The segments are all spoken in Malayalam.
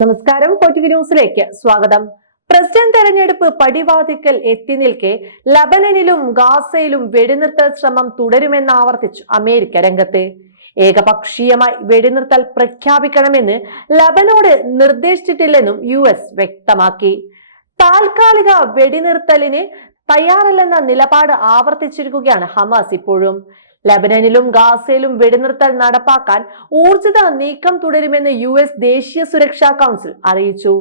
നമസ്കാരം ഫോർട്ടിക് ന്യൂസിലേക്ക് സ്വാഗതം. പ്രസിഡന്റ് തെരഞ്ഞെടുപ്പ് പടിവാതിക്കൽ എത്തി നിൽക്കെ ലബനനിലും ഗാസയിലും വെടിനിർത്തൽ ശ്രമം തുടരുമെന്ന് ആവർത്തിച്ചു അമേരിക്ക രംഗത്ത്. ഏകപക്ഷീയമായി വെടിനിർത്തൽ പ്രഖ്യാപിക്കണമെന്ന് ലബനോട് നിർദ്ദേശിച്ചിട്ടില്ലെന്നും യു എസ് വ്യക്തമാക്കി. താൽക്കാലിക വെടിനിർത്തലിന് തയ്യാറല്ലെന്ന നിലപാട് ആവർത്തിച്ചിരിക്കുകയാണ് ഹമാസ് ഇപ്പോഴും. ലബനനിലും ഗാസയിലും വെടിനിർത്തൽ നടപ്പാക്കാൻ ഊർജിത നീക്കം തുടരുമെന്ന് യു എസ് ദേശീയ സുരക്ഷാ കൗൺസിൽ അറിയിച്ചു.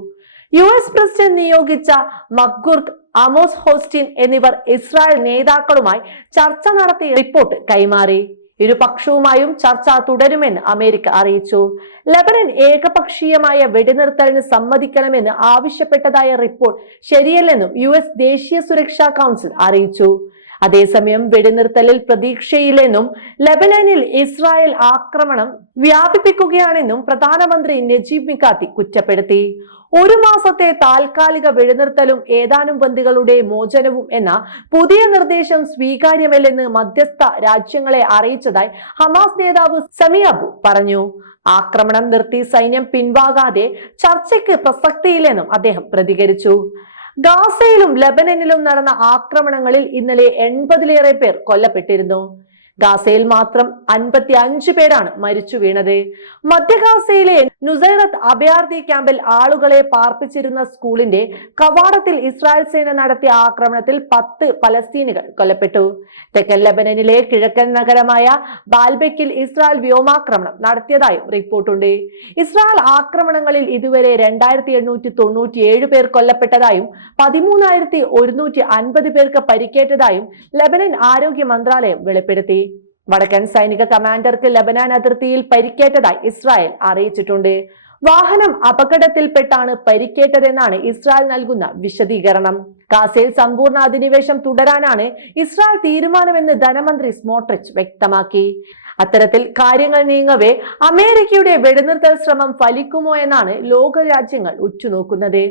യു എസ് പ്രസിഡന്റ് നിയോഗിച്ച മക്ഗുർഗ് അമോസ് ഹോസ്റ്റിൻ എന്നിവർ ഇസ്രായേൽ നേതാക്കളുമായി ചർച്ച നടത്തിയ റിപ്പോർട്ട് കൈമാറി. ഇരുപക്ഷവുമായും ചർച്ച തുടരുമെന്ന് അമേരിക്ക അറിയിച്ചു. ലബനൻ ഏകപക്ഷീയമായ വെടിനിർത്തലിന് സമ്മതിക്കണമെന്ന് ആവശ്യപ്പെട്ടതായ റിപ്പോർട്ട് ശരിയല്ലെന്നും യു എസ് ദേശീയ സുരക്ഷാ കൗൺസിൽ അറിയിച്ചു. അതേസമയം വെടിനിർത്തലിൽ പ്രതീക്ഷയില്ലെന്നും ലബനനിൽ ഇസ്രായേൽ ആക്രമണം വ്യാപിപ്പിക്കുകയാണെന്നും പ്രധാനമന്ത്രി നജീബ് മിക്കാത്തി കുറ്റപ്പെടുത്തി. ഒരു മാസത്തെ താൽക്കാലിക വെടിനിർത്തലും ഏതാനും ബന്ദികളുടെ മോചനവും എന്ന പുതിയ നിർദ്ദേശം സ്വീകാര്യമല്ലെന്ന് മധ്യസ്ഥ രാജ്യങ്ങളെ അറിയിച്ചതായി ഹമാസ് നേതാവ് സമീഅബു പറഞ്ഞു. ആക്രമണം നിർത്തി സൈന്യം പിൻവാങ്ങാതെ ചർച്ചയ്ക്ക് പ്രസക്തിയില്ലെന്നും അദ്ദേഹം പ്രതികരിച്ചു. ഗാസയിലും ലബനനിലും നടന്ന ആക്രമണങ്ങളിൽ ഇന്നലെ എൺപതിലേറെ പേർ കൊല്ലപ്പെട്ടിരുന്നു. ഗാസയിൽ മാത്രം അൻപത്തി അഞ്ച് പേരാണ് മരിച്ചു വീണത്. മധ്യഗാസയിലെ നുസൈറത്ത് അഭയാർത്ഥി ക്യാമ്പിൽ ആളുകളെ പാർപ്പിച്ചിരുന്ന സ്കൂളിന്റെ കവാടത്തിൽ ഇസ്രായേൽ സേന നടത്തിയ ആക്രമണത്തിൽ പത്ത് പലസ്തീനുകൾ കൊല്ലപ്പെട്ടു. തെക്കൻ ലബനനിലെ കിഴക്കൻ നഗരമായ ബാൽബെക്കിൽ ഇസ്രായേൽ വ്യോമാക്രമണം നടത്തിയതായും റിപ്പോർട്ടുണ്ട്. ഇസ്രായേൽ ആക്രമണങ്ങളിൽ ഇതുവരെ രണ്ടായിരത്തി എണ്ണൂറ്റി തൊണ്ണൂറ്റി ഏഴ് പേർ കൊല്ലപ്പെട്ടതായും പതിമൂന്നായിരത്തി ഒരുന്നൂറ്റി അൻപത് പേർക്ക് പരിക്കേറ്റതായും ലബനൻ ആരോഗ്യ മന്ത്രാലയം വെളിപ്പെടുത്തി. വടക്കൻ സൈനിക കമാൻഡർക്ക് ലബനാൻ അതിർത്തിയിൽ പരിക്കേറ്റതായി ഇസ്രായേൽ അറിയിച്ചിട്ടുണ്ട്. വാഹനം അപകടത്തിൽപ്പെട്ടാണ് പരിക്കേറ്റതെന്നാണ് ഇസ്രായേൽ നൽകുന്ന വിശദീകരണം. ഗാസയിൽ സമ്പൂർണ അധിനിവേശം തുടരാനാണ് ഇസ്രായേൽ തീരുമാനമെന്ന് ധനമന്ത്രി സ്മോട്രിച്ച് വ്യക്തമാക്കി. അത്തരത്തിൽ കാര്യങ്ങൾ നീങ്ങവേ അമേരിക്കയുടെ വെടിനിർത്തൽ ശ്രമം ഫലിക്കുമോ എന്നാണ് ലോകരാജ്യങ്ങൾ ഉറ്റുനോക്കുന്നത്.